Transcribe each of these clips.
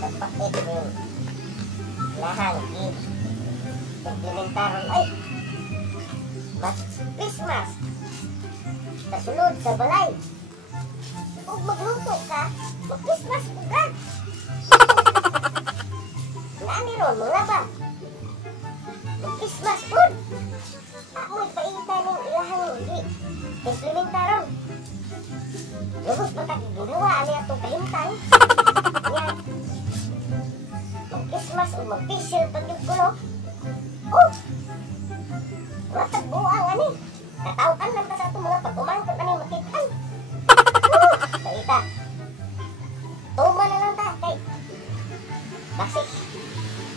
Kapakit rin. Lahang gid. Implementaron ay. Mas Christmas. Kasunod sa balay. Kung magluto ka, mag-Christmas ka. Nani ron, mga ba? Mag-Christmas food. Amoy painta ng ilahang hindi. Implementaron. Lubos ba tayo ginawa ano itong kahintang? Yan. Mag-Christmas o mag-facial pag yung kulo. Oh! Matagbuang ani. Kataukan lang ka sa itong mga pagkumangkot ani makitan. Kaita. Tuma na lang ta kay. Kasi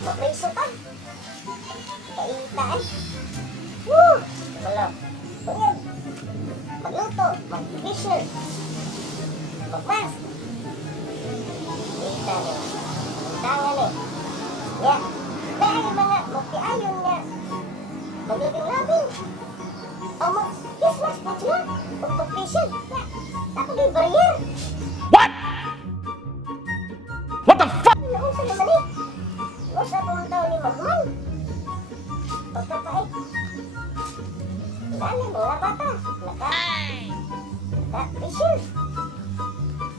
mapreso ka. Kaita ay. Wala. Bungyan. Magluto. Mag-facial. Magmas. Kaita niya. Tangan eh. Ya. Dahil mga magkiayon nga. Maglabing-labing. O mag-Christmas po sila. Kung mag-facial. Ya. Tapos yung barrier. What? What the fuck? Naon sa naman eh. Huwag sa pumuntaw ni Magman. Pagkapait. Dali mga bata. Naka-facial.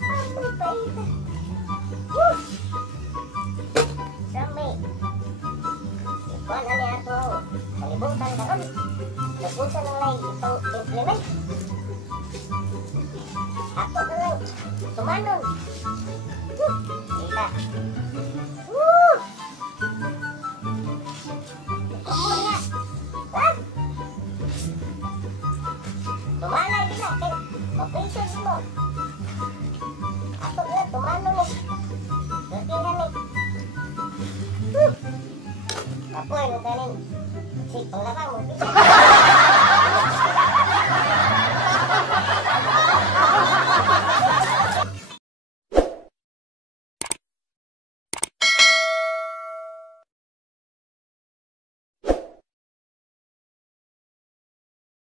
Amoy paita. Sami. Ikuan ani ato kalibutan karon. Nagpunta ng lain itong implement. Ato na lang. Tumanon. Kita. Kumul nga. Ha? Tumalay din na. Mapisan mo. Ato na tumanon eh. Lutihan eh. Kapoy, nagkanin. Si panglakang mo.